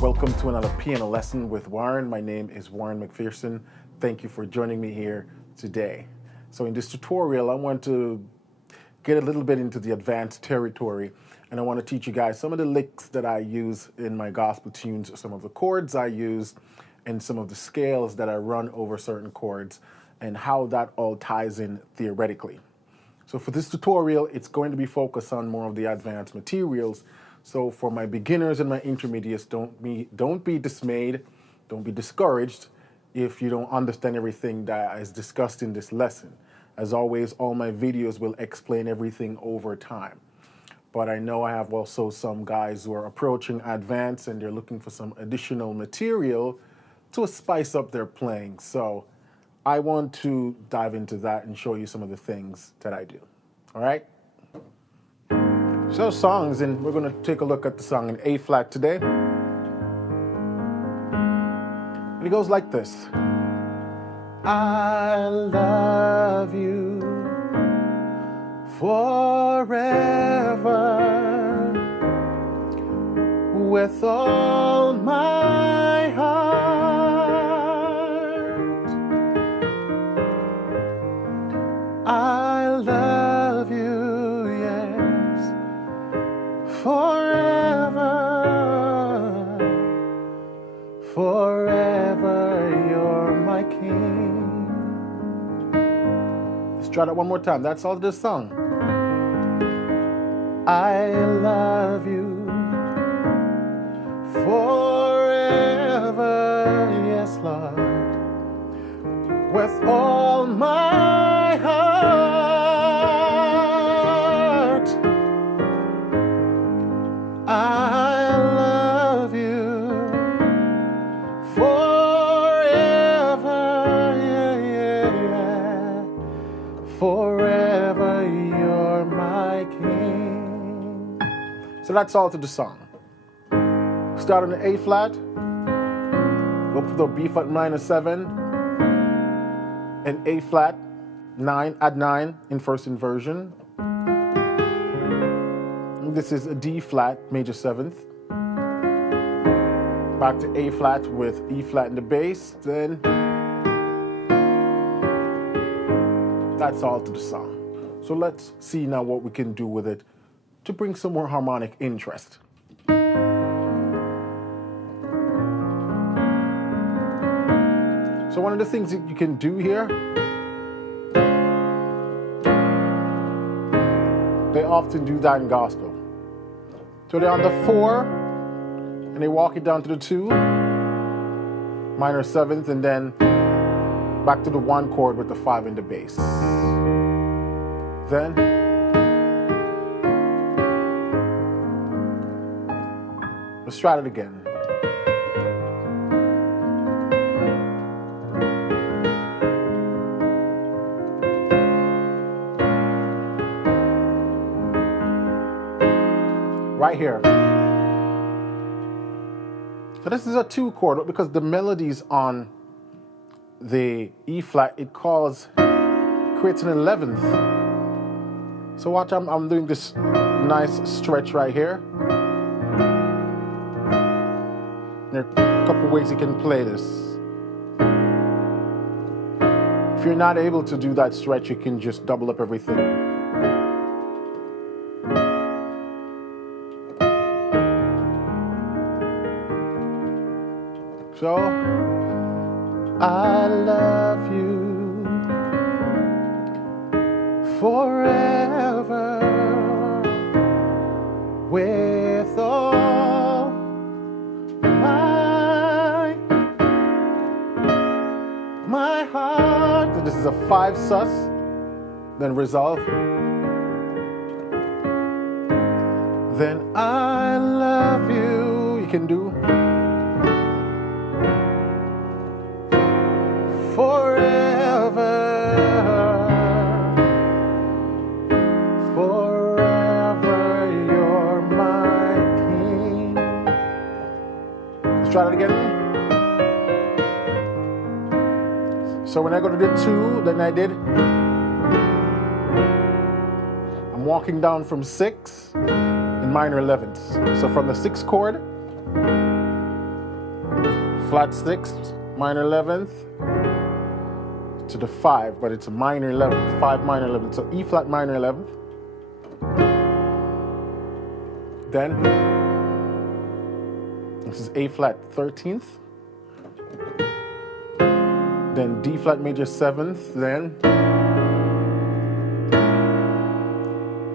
Welcome to another piano lesson with Warren. My name is Warren McPherson. Thank you for joining me here today. So in this tutorial, I want to get a little bit into the advanced territory, and I want to teach you guys some of the licks that I use in my gospel tunes, some of the chords I use, and some of the scales that I run over certain chords, and how that all ties in theoretically. So for this tutorial, it's going to be focused on more of the advanced materials. So for my beginners and my intermediates, don't be dismayed, don't be discouraged if you don't understand everything that is discussed in this lesson. As always, all my videos will explain everything over time. But I know I have also some guys who are approaching advanced and they're looking for some additional material to spice up their playing. So I want to dive into that and show you some of the things that I do. All right? So songs, and we're going to take a look at the song in A flat today. And it goes like this. I love you forever with all my heart. I love you, yes, forever, forever you're my king. Let's try that one more time. That's all this song. I love you forever, yes, Lord, with all my heart. I love you forever, yeah, yeah, yeah. Forever you're my king. So that's all to the song. Start on the A flat, go for the B flat minor 7, and A flat 9, add 9 in first inversion. This is a D flat, major 7th. Back to A flat with E flat in the bass, then that's all to the song. So let's see now what we can do with it to bring some more harmonic interest. So one of the things that you can do here, they often do that in gospel. So they're on the 4, and they walk it down to the 2, minor 7th, and then back to the 1 chord with the 5 in the bass. Then let's try it again. Right here. So this is a 2 chord, but because the melody's on the E flat, it creates an 11th. So watch, I'm doing this nice stretch right here. There are a couple ways you can play this. If you're not able to do that stretch, you can just double up everything. So, I love you forever with all my heart. So this is a 5 sus, then resolve. Then I love you. You can do forever, forever you're my king. Let's try that again. So when I go to the 2, then I'm walking down from 6 in minor 11ths. So from the 6th chord, flat 6th, minor 11th, to the 5, but it's a minor 11th, 5 minor 11th. So E flat minor 11th. Then this is A flat 13th. Then D flat major 7th, then,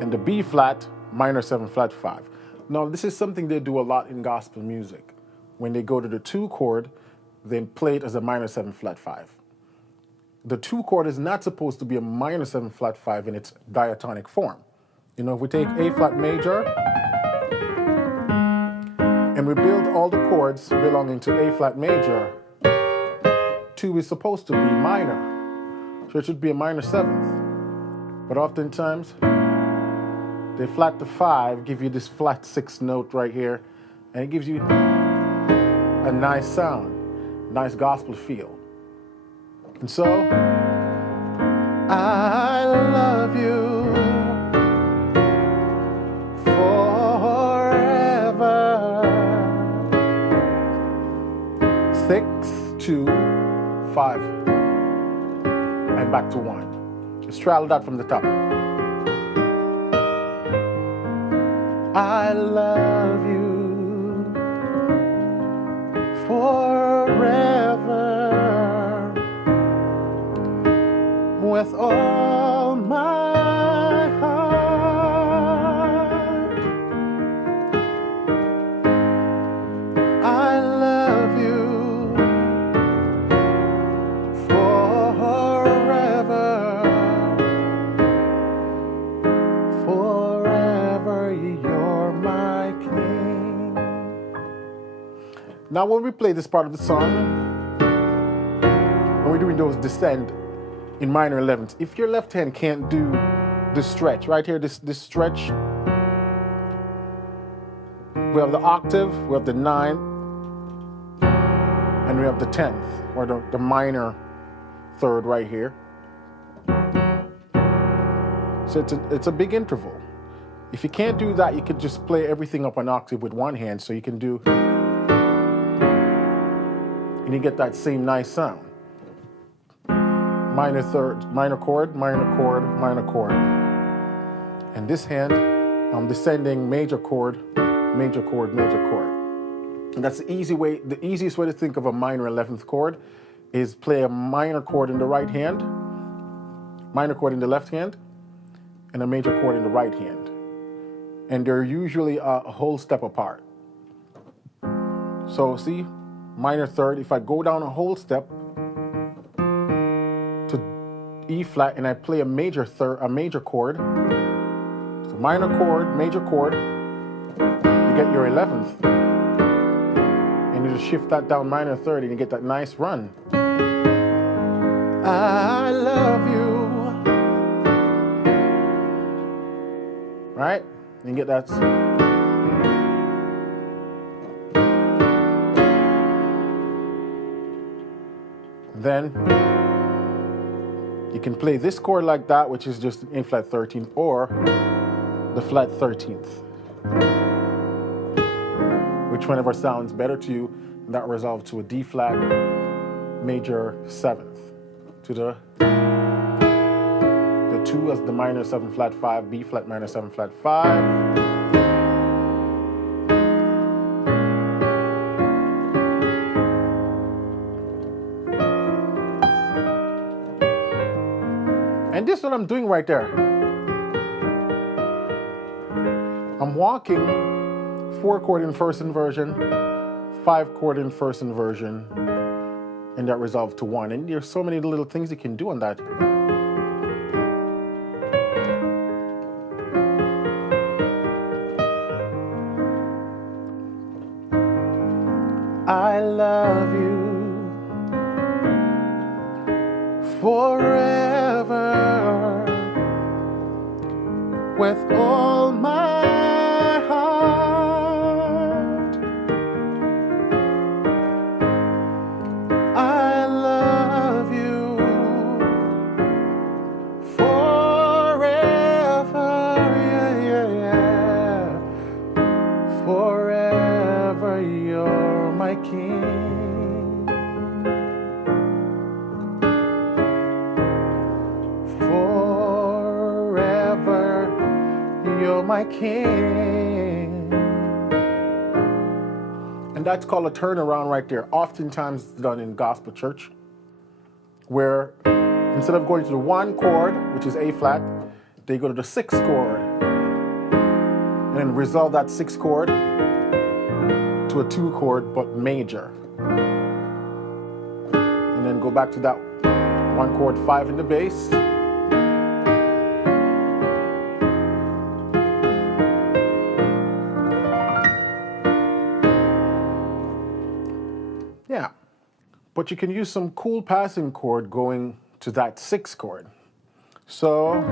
and the B flat minor 7 flat 5. Now this is something they do a lot in gospel music. When they go to the 2 chord, they play it as a minor 7 flat 5. The 2 chord is not supposed to be a minor 7 flat 5 in its diatonic form. You know, if we take A flat major and we build all the chords belonging to A flat major, 2 is supposed to be minor, so it should be a minor 7th. But oftentimes, they flat the 5, give you this flat 6 note right here, and it gives you a nice sound, nice gospel feel. And so, I love you forever. 6, 2, 5, and back to 1. Just straddle that from the top. I love you forever with all my heart. I love you Now when we play this part of the song, when we're doing those descent in minor 11th, if your left hand can't do the stretch, right here, this stretch, we have the octave, we have the 9th, and we have the 10th, or the minor 3rd right here. So it's a big interval. If you can't do that, you could just play everything up an octave with one hand, so you can do, and you get that same nice sound. Minor 3rd, minor chord, minor chord, minor chord. And this hand, I'm descending major chord, major chord, major chord. And that's the easiest way to think of a minor 11th chord is play a minor chord in the right hand, minor chord in the left hand, and a major chord in the right hand. And they're usually a whole step apart. So see, minor 3rd, if I go down a whole step to E flat and I play a major chord, so minor chord, major chord, you get your 11th. And you just shift that down minor 3rd and you get that nice run. I love you. Right? And you get that. Then you can play this chord like that, which is just an A flat 13th, or the flat 13th. Which whenever sounds better to you, that resolves to a D flat major 7th. To the 2 as the minor 7 flat 5, B flat minor 7 flat 5. And this is what I'm doing right there. I'm walking 4 chord in first inversion, 5 chord in first inversion, and that resolves to 1. And there's so many little things you can do on that. I love you forever with all my heart. I love you my King. And that's called a turnaround right there. Oftentimes it's done in gospel church, where instead of going to the 1 chord, which is A flat, they go to the 6th chord and then resolve that 6th chord to a 2 chord but major. And then go back to that 1 chord 5 in the bass. Yeah, but you can use some cool passing chord going to that 6th chord. So,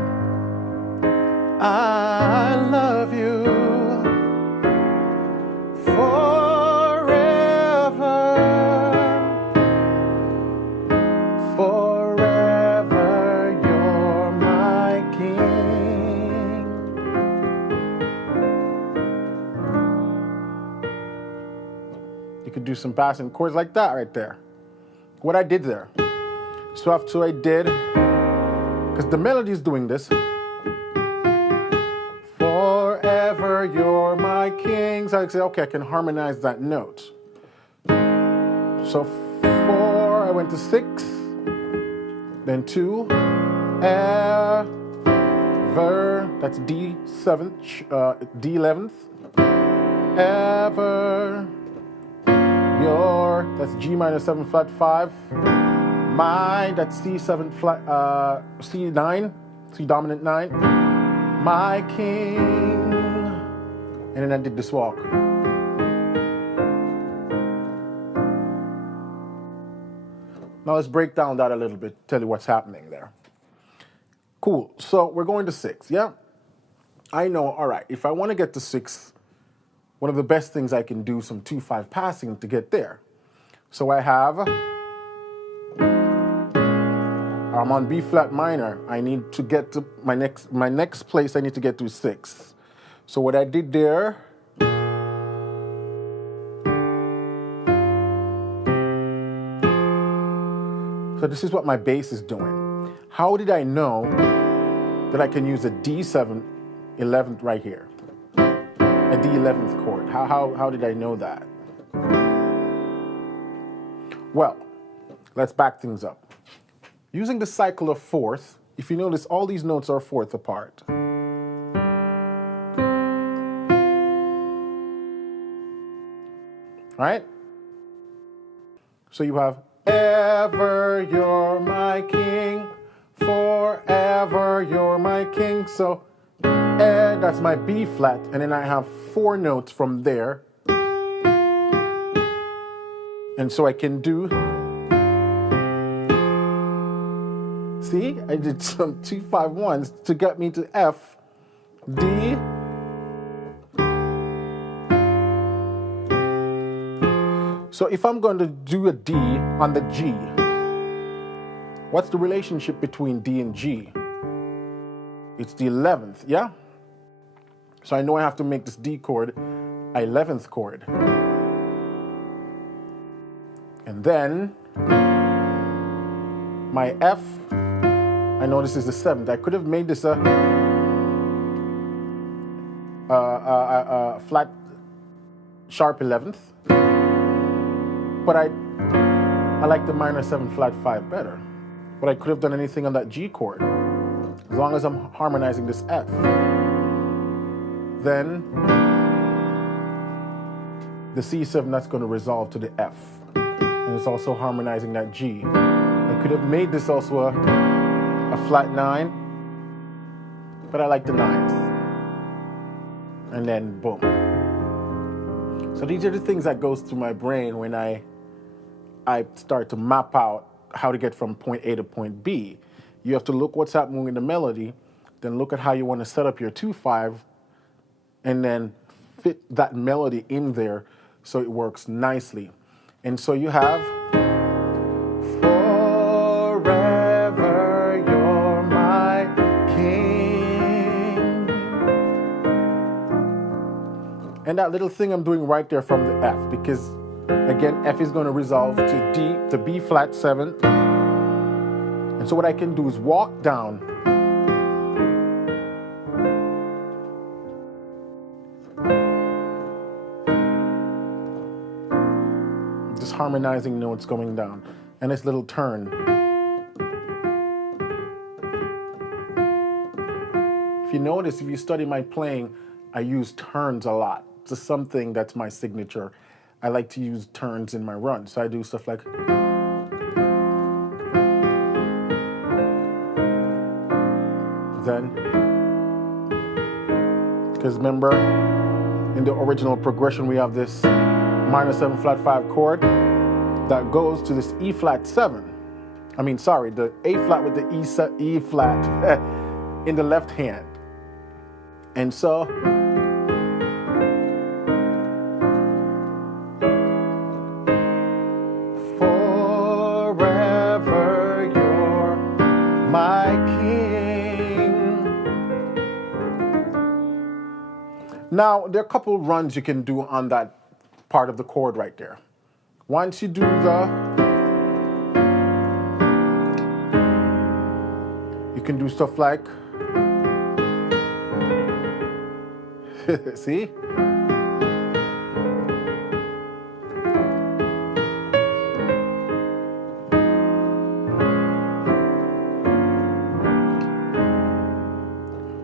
I love you forever, forever you're my King. You could do some passing chords like that right there. What I did there. So after I did, because the melody is doing this. Forever you're my King. So I say, okay, I can harmonize that note. So 4, I went to 6, then 2, ever, that's D7th, D11th, ever, your, that's G minor 7 flat 5, my, that's C7 flat, C9, C dominant 9, my King, and then I did this walk. Now let's break down that a little bit, tell you what's happening there. Cool, so we're going to 6, yeah? I know, all right, if I want to get to 6, one of the best things I can do some 2-5 passing to get there. So I have, I'm on B flat minor. I need to get to my next place I need to get to is 6. So what I did there, so this is what my bass is doing. How did I know that I can use a D7 11th right here? A D11th chord. How did I know that? Well, let's back things up. Using the cycle of fourth, if you notice, all these notes are fourth apart. Right? So you have ever you're my King, forever you're my King. So that's my B flat, and then I have 4 notes from there. And so I can do, see, I did some 2-5-1s to get me to F, D, so if I'm going to do a D on the G, what's the relationship between D and G? It's the 11th, yeah? So I know I have to make this D chord a 11th chord. And then my F, I know this is the 7th. I could have made this a flat sharp 11th, but I like the minor 7 flat 5 better. But I could have done anything on that G chord, as long as I'm harmonizing this F. Then the C7, that's going to resolve to the F. And it's also harmonizing that G. I could have made this also a flat 9, but I like the 9th. And then boom. So these are the things that goes through my brain when I start to map out how to get from point A to point B. You have to look what's happening in the melody, then look at how you want to set up your 2-5, and then fit that melody in there so it works nicely. And so you have forever you're my King. And that little thing I'm doing right there from the F, because again, F is going to resolve to D, to B flat 7. And so what I can do is walk down harmonizing notes going down. And this little turn. If you notice, if you study my playing, I use turns a lot. It's something that's my signature. I like to use turns in my run. So I do stuff like... Then. Because remember, in the original progression, we have this minor 7 flat 5 chord that goes to this E flat 7. I mean, sorry, the A flat with the E flat in the left hand. And so, forever you're my king. Now, there are a couple runs you can do on that part of the chord right there. Once you do you can do stuff like, see?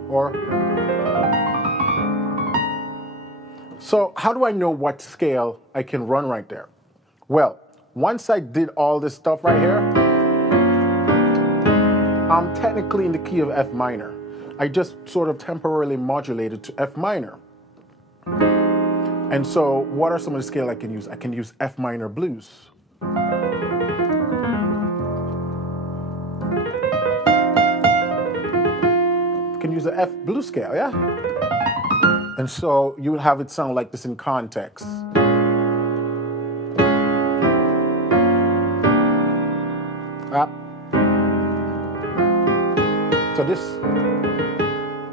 Or, so how do I know what scale I can run right there? Well, once I did all this stuff right here, I'm technically in the key of F minor. I just sort of temporarily modulated to F minor. And so what are some of the scales I can use? I can use F minor blues. I can use the F blues scale, yeah? And so you would have it sound like this in context. So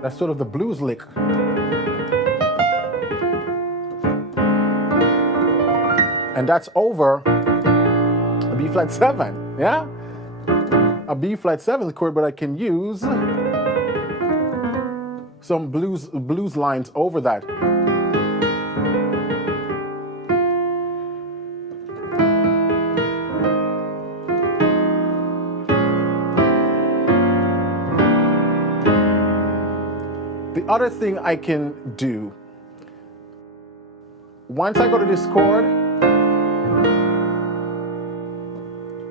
that's sort of the blues lick. And that's over a B flat 7, yeah? A B flat 7 chord, but I can use some blues lines over that. The other thing I can do, once I go to this chord,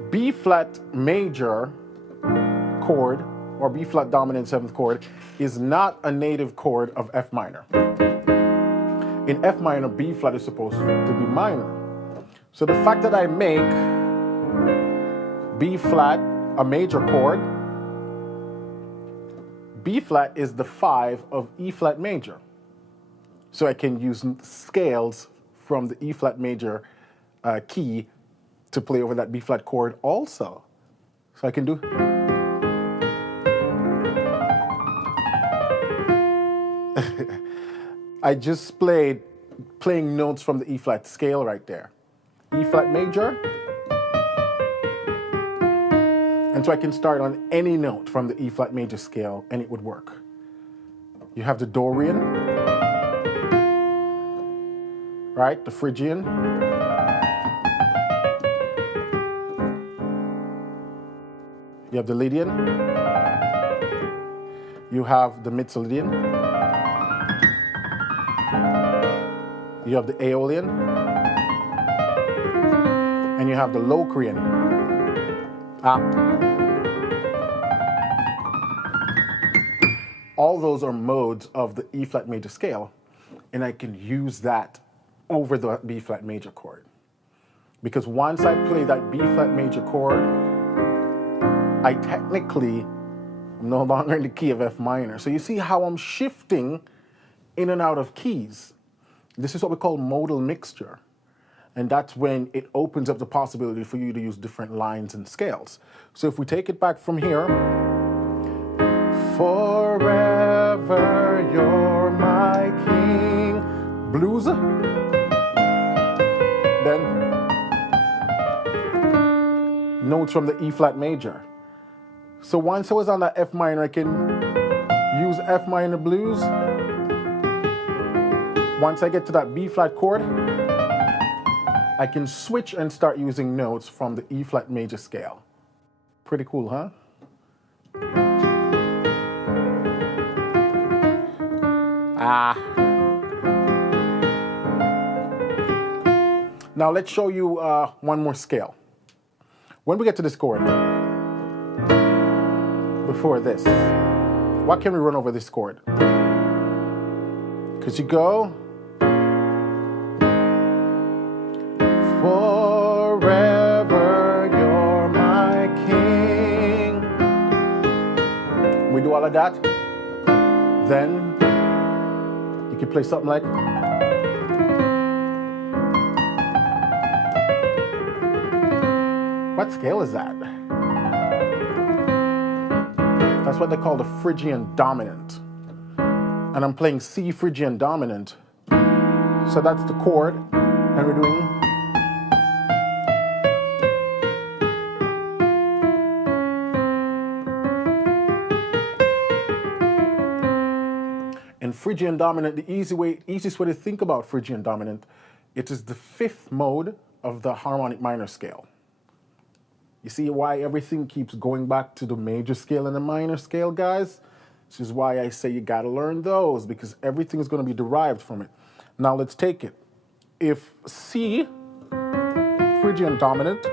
B flat major chord, or B flat dominant 7th chord, is not a native chord of F minor. In F minor, B flat is supposed to be minor. So the fact that I make B flat a major chord, B flat is the 5 of E flat major. So I can use scales from the E flat major key to play over that B flat chord also. So I can do. I just playing notes from the E flat scale right there. E flat major. And so I can start on any note from the E flat major scale and it would work. You have the Dorian, right? The Phrygian. You have the Lydian. You have the Mid-Lydian. You have the Aeolian. And you have the Locrian. All those are modes of the E flat major scale, and I can use that over the B flat major chord. Because once I play that B flat major chord, I technically am no longer in the key of F minor. So you see how I'm shifting in and out of keys. This is what we call modal mixture. And that's when it opens up the possibility for you to use different lines and scales. So if we take it back from here, forever you're my king, blues, then notes from the E flat major. So once I was on that F minor, I can use F minor blues. Once I get to that B flat chord, I can switch and start using notes from the E flat major scale. Pretty cool, huh? Now let's show you one more scale. When we get to this chord, before this, what can we run over this chord? Because you go, forever you're my king. We do all of that. Then you can play something like, what scale is that? That's what they call the Phrygian dominant. And I'm playing C Phrygian dominant. So that's the chord, and we're doing. In Phrygian dominant, the easiest way to think about Phrygian dominant, it is the fifth mode of the harmonic minor scale. You see why everything keeps going back to the major scale and the minor scale, guys? This is why I say you gotta learn those, because everything is gonna be derived from it. Now let's take it. If C, Phrygian dominant,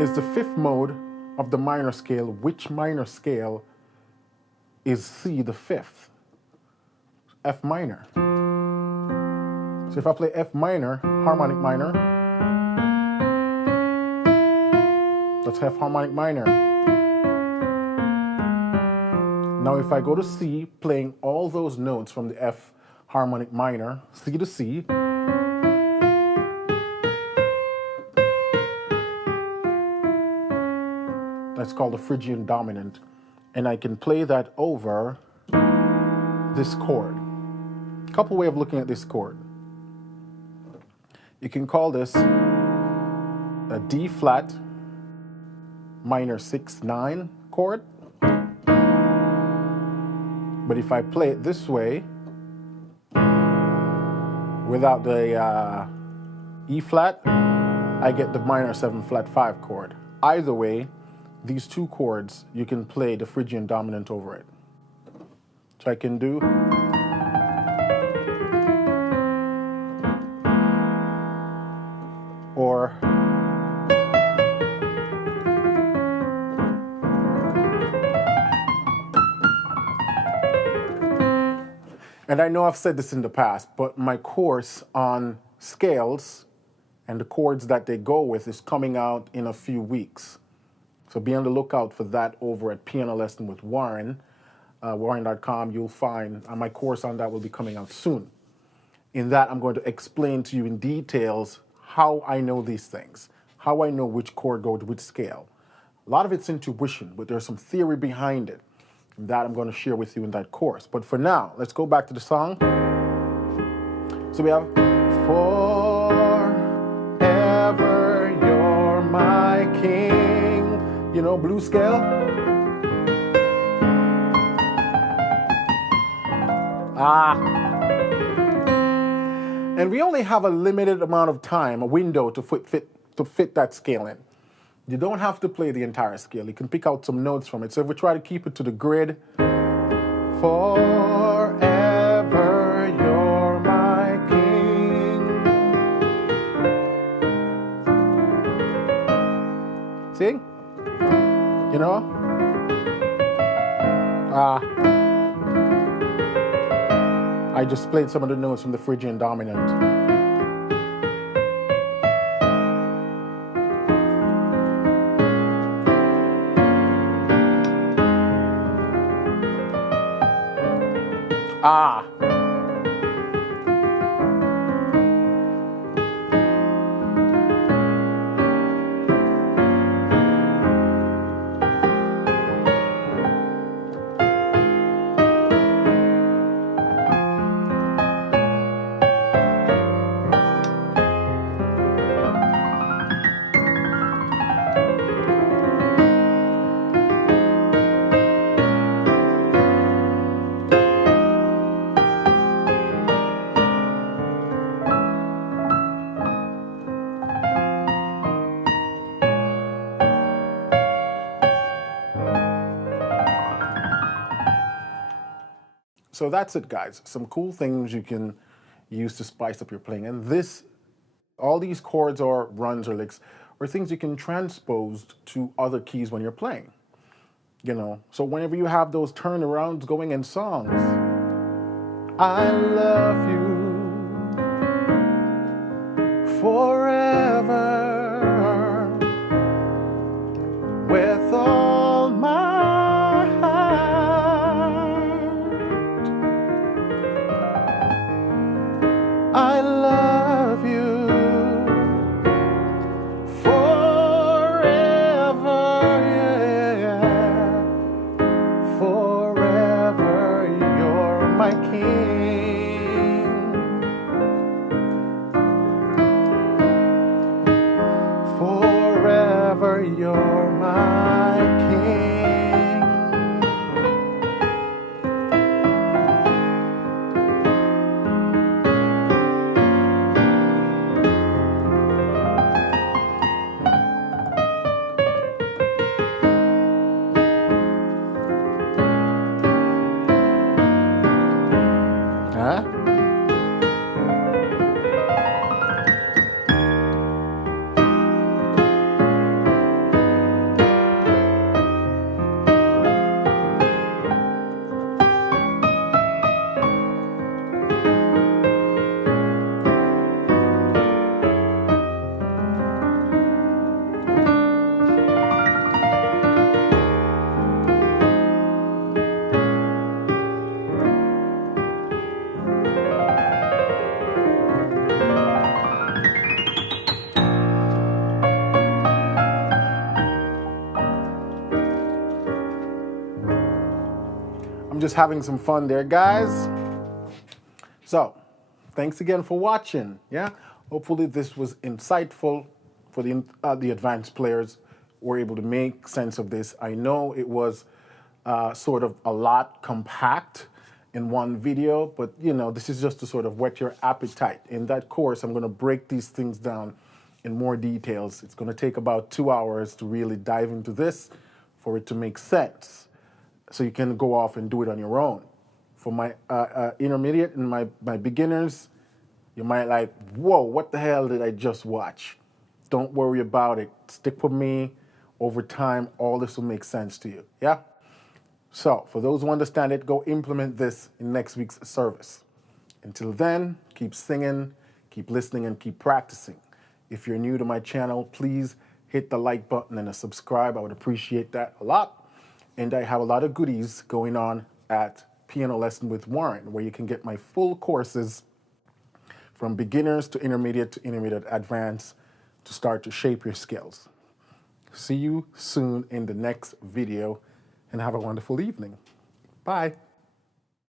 is the fifth mode of the minor scale, which minor scale is C the fifth? F minor. So if I play F minor, harmonic minor, that's F harmonic minor. Now if I go to C, playing all those notes from the F harmonic minor, C to C, that's called the Phrygian dominant. And I can play that over this chord. A couple ways of looking at this chord. You can call this a D flat minor 6/9 chord. But if I play it this way, without the E flat, I get the minor 7 flat 5 chord. Either way, these two chords, you can play the Phrygian dominant over it. So I can do. Or. And I know I've said this in the past, but my course on scales and the chords that they go with is coming out in a few weeks. So be on the lookout for that over at Piano Lesson with Warren, warren.com. You'll find my course on that will be coming out soon. In that, I'm going to explain to you in details how I know these things, how I know which chord goes to which scale. A lot of it's intuition, but there's some theory behind it. And that I'm going to share with you in that course. But for now, let's go back to the song. So we have forever you're my king. You know, blues scale. And we only have a limited amount of time, a window to fit that scale in. You don't have to play the entire scale. You can pick out some notes from it. So if we try to keep it to the grid, forever you're my king. See? You know? I just played some of the notes from the Phrygian dominant. So that's it, guys. Some cool things you can use to spice up your playing. And all these chords or runs or licks are things you can transpose to other keys when you're playing. You know, so whenever you have those turnarounds going in songs, I love you forever with all my heart. I love you forever, yeah. Forever you're my king. Forever you're my king. Huh? I'm just having some fun there, guys. So, thanks again for watching. Yeah, hopefully this was insightful for the advanced players. Were able to make sense of this. I know it was sort of a lot compact in one video, but you know, this is just to sort of whet your appetite. In that course, I'm going to break these things down in more details. It's going to take about 2 hours to really dive into this for it to make sense. So you can go off and do it on your own. For my intermediate and my beginners, you might like, whoa, what the hell did I just watch? Don't worry about it. Stick with me. Over time, all this will make sense to you, yeah? So for those who understand it, go implement this in next week's service. Until then, keep singing, keep listening, and keep practicing. If you're new to my channel, please hit the like button and a subscribe. I would appreciate that a lot. And I have a lot of goodies going on at Piano Lesson with Warren, where you can get my full courses from beginners to intermediate advanced to start to shape your skills. See you soon in the next video and have a wonderful evening. Bye.